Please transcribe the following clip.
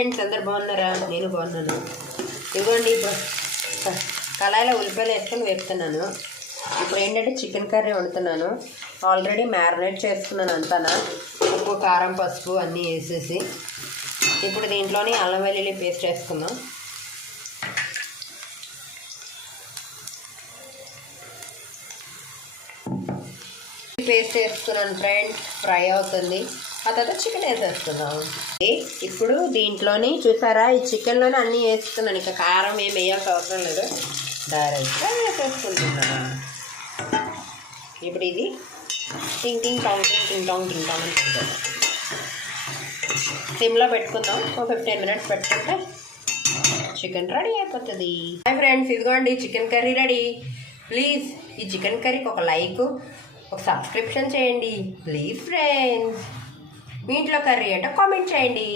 Friends, అందరు బాగున్నారా? నేను బాగున్నాను. ఇదిగోండి, ఇప్పుడు కళాయిలో ఉల్లిపాయలు వేసుకొని వేపుతున్నాను. ఇప్పుడు ఏంటంటే చికెన్ కర్రీ వండుతున్నాను. ఆల్రెడీ మ్యారినేట్ చేసుకున్నాను అంతానా, ఉప్పు కారం పసుపు అన్నీ వేసేసి. ఇప్పుడు దీంట్లోని అల్లం వెల్లుల్లి పేస్ట్ వేసుకుందాం. పేస్ట్ వేసుకున్నాను ఫ్రెండ్స్, ఫ్రై అవుతుంది. ఆ తర్వాత చికెన్ వేసేస్తున్నాం. ఇప్పుడు దీంట్లోని చూసారా, ఈ చికెన్లోనే అన్నీ వేస్తున్నాను. ఇక కారం ఏం వేయాల్సిన అవసరం లేదు, డైరెక్ట్గా వేసేసుకుంటున్నాను. ఇప్పుడు ఇది టింగ్ టాంగ్ అని పెడతాం. సిమ్లో పెట్టుకుందాం. ఒక 15 minutes పెట్టుకుంటే చికెన్ రెడీ అయిపోతుంది. హాయ్ ఫ్రెండ్స్, ఇదిగోండి చికెన్ కర్రీ రెడీ. ప్లీజ్ ఈ చికెన్ కర్రీకి ఒక లైక్, ఒక సబ్స్క్రిప్షన్ చేయండి ప్లీజ్ ఫ్రెండ్స్. మీ ఇంట్లో కర్రీ అంటే కామెంట్ చేయండి.